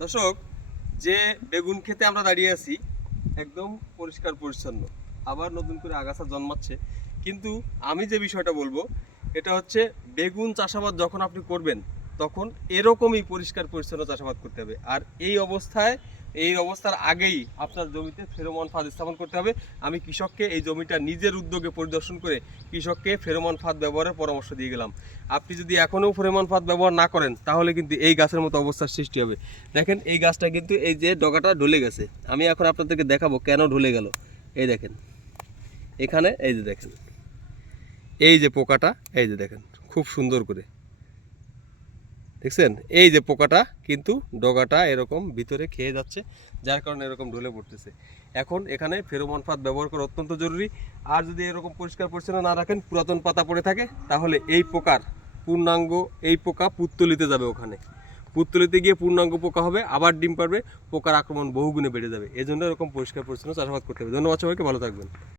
দর্শক, যে বেগুন খেতে আমরা দাঁড়িয়ে আছি একদম পরিষ্কার পরিচ্ছন্ন, আবার নতুন করে আগাছা জন্মাচ্ছে। কিন্তু আমি যে বিষয়টা বলবো এটা হচ্ছে, বেগুন চাষাবাদ যখন আপনি করবেন তখন এরকমই পরিষ্কার পরিচ্ছন্ন চাষাবাদ করতে হবে। আর এই অবস্থার আগেই আপনার জমিতে ফেরোমন ফাঁদ স্থাপন করতে হবে। আমি কৃষককে এই জমিটা নিজের উদ্যোগে পরিদর্শন করে কৃষককে ফেরোমন ফাঁদ ব্যবহারের পরামর্শ দিয়ে গেলাম। আপনি যদি এখনও ফেরোমন ফাঁদ ব্যবহার না করেন তাহলে কিন্তু এই গাছের মতো অবস্থার সৃষ্টি হবে। দেখেন এই গাছটা কিন্তু এই যে ডগাটা ঢলে গেছে। আমি এখন আপনাদেরকে দেখাবো কেন ঢলে গেল। এই দেখেন, এখানে এই যে দেখেন, এই যে পোকাটা, এই যে দেখেন খুব সুন্দর করে দেখছেন, এই যে পোকাটা কিন্তু ডগাটা এরকম ভিতরে খেয়ে যাচ্ছে, যার কারণে এরকম ঢলে পড়তেছে। এখন এখানে ফেরোমন ফাঁদ ব্যবহার করা অত্যন্ত জরুরি। আর যদি এরকম পরিষ্কার পরিচ্ছন্ন না রাখেন, পুরাতন পাতা পড়ে থাকে, তাহলে এই পোকার পূর্ণাঙ্গ, এই পোকা পুত্তলিতে যাবে, ওখানে পুত্তলিতে গিয়ে পূর্ণাঙ্গ পোকা হবে, আবার ডিম পারবে, পোকার আক্রমণ বহুগুণে বেড়ে যাবে। এই জন্য এরকম পরিষ্কার পরিচ্ছন্ন চাষাবাদ করতে হবে। ধন্যবাদ সবাইকে, ভালো থাকবেন।